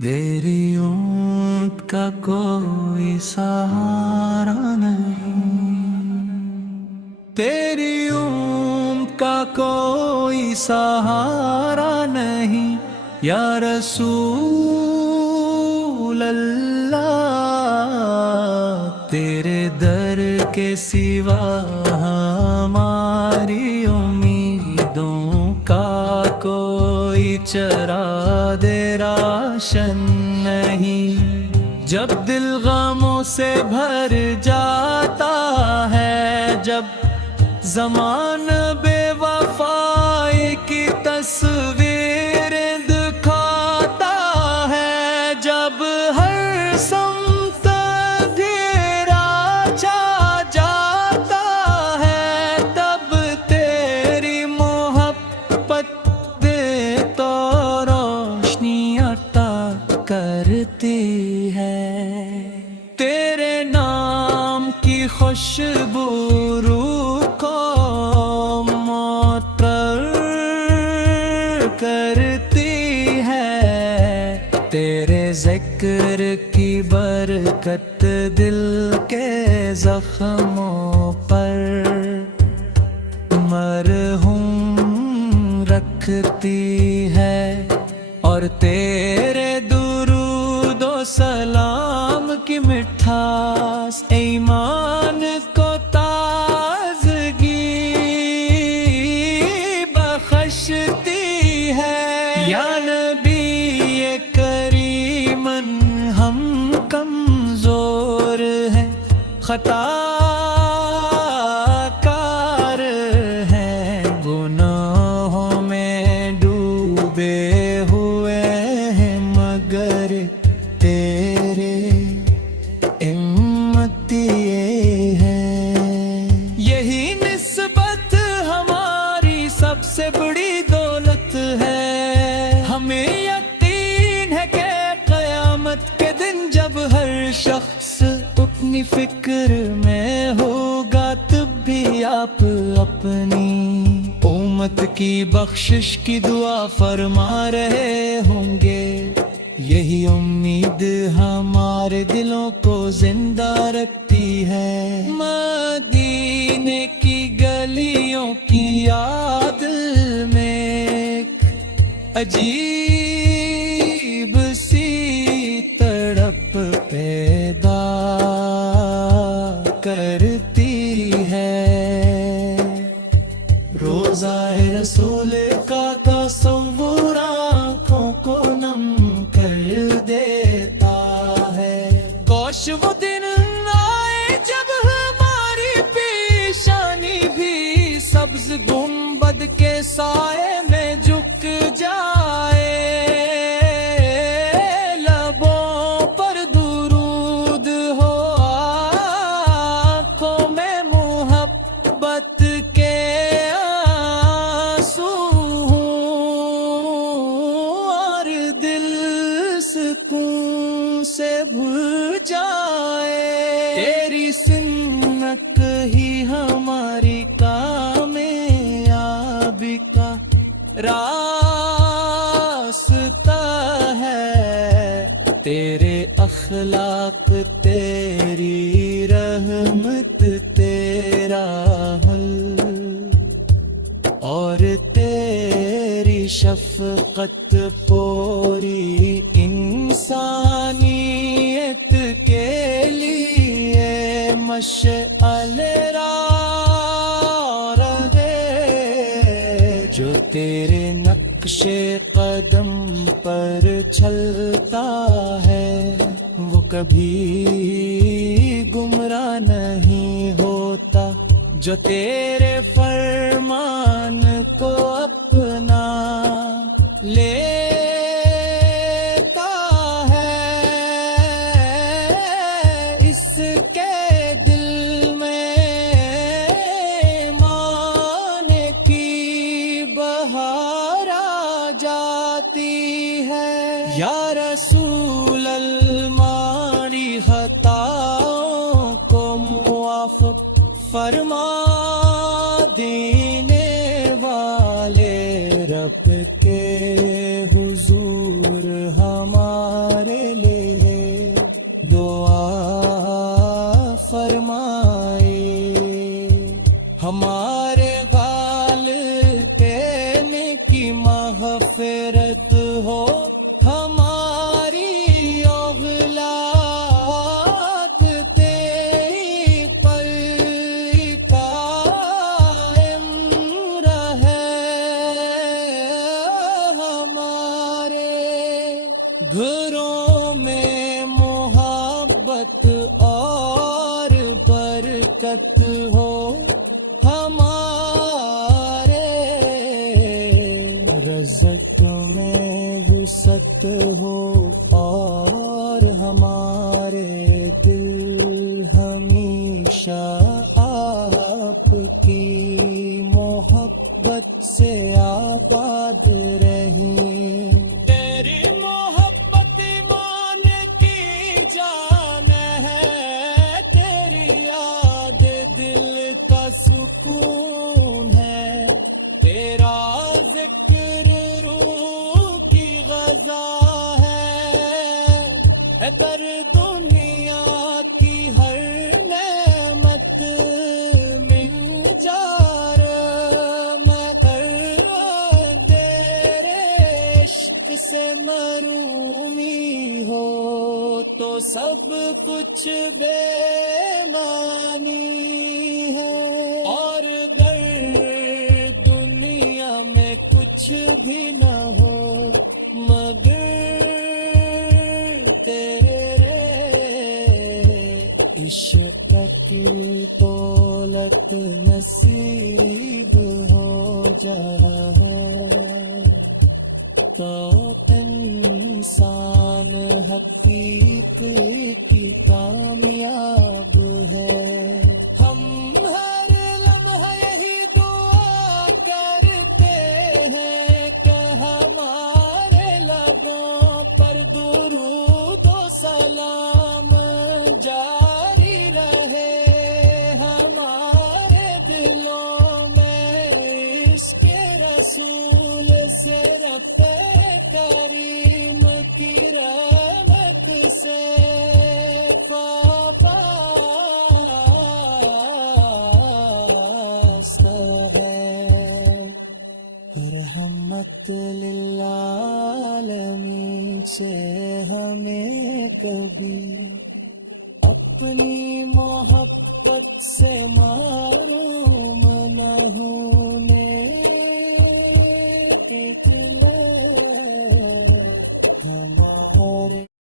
तेरी ऊँट का कोई सहारा नहीं, तेरी ऊँट का कोई सहारा नहीं, या रसूल अल्लाह। तेरे दर के सिवा हमारी उम्मीदों का कोई चरा दे राशन नहीं। जब दिल गमों से भर जाता है, जब ज़मान बेवफाई की तस्वीरें दिखाता है, जब हर समत अंधेरा छा जाता है, तब तेरी मोहब्बत दे तो रोशनी अता करती है। तेरे नाम की खुशबू रूह को मुअत्तर करती है, तेरे ज़िक्र की बरकत दिल के ज़ख्मों पर मरहूम रखती है। और तेरे दुरूदो सलाम की मिठास ईमान को ताज़गी बख्शती है। या नबी ये करीमन हम कमज़ोर हैं, खताकार हैं, गुनाहों में डूबे हुए हैं, मगर तेरे उम्मती हैं। यही निस्बत हमारी सबसे बड़ी दौलत है। हमें यकीन है कि क़यामत के दिन जब हर शख्स अपनी फिक्र में होगा, तब भी आप अपनी उम्मत की बख्शिश की दुआ फरमा रहे होंगे। यही उम्मीद हमारे दिलों को जिंदा रखती है। मदीने की गलियों की याद में एक अजीब सी तड़प पैदा करती है। रोज़ाए रसूल का तसव्वुर आँखों को नम कर देता है। काश वो दिन आए जब हमारी पेशानी भी सब्ज गुंबद के साए में झुक जाए, लबों पर दुरूद हो, आँखों में मोहब्बत के आंसू और दिल सुकून से भूल जाए। तेरी सुन्नत ही हमारी कामयाबी का रास्ता है। तेरे अखलाक तेरी रहमत तेरा हल, और तेरी शफकत पूरी इंसानियत के लिए मशअले रहे। जो तेरे नक्शे कदम पर चलता है, वो कभी गुमराह नहीं होता। जो तेरे फरमान को अपना लेता है, इसके दिल में ईमान की बहार आ जाती है। या रसूल हमारी खताओं को मुआफ़ फरमा दीने گھروں میں محبت اور برکت ہو ہمارے، رزق میں وسعت ہو اور ہمارے دل ہمیشہ آپ کی محبت سے آباد رہیں۔ تیری محبت ایمان کی جان ہے، تیری یاد دل کا سکون ہے، تیرا ذکر روح کی غذا ہے، در دنیا کی ہر نعمت مل جار میں کر تیرے عشق سے محرومی ہو تو سب کچھ بے معنی ہے، اور گر دنیا میں کچھ بھی نہ ہو مگر تیرے عشق کی دولت نصیب ہو جائے تو انسان حقیقی کی کامیاب ہے۔ ہم ہر لمحہ یہی دعا کرتے ہیں کہ ہمارے لبوں پر درود و سلام جاری رہے، ہمارے دلوں میں اس کے رسول سے رب کریم کی رحمت سے وابستہ ہے۔ رحمت للعالمین سے ہمیں کبھی اپنی محبت سے معروم نہ ہونے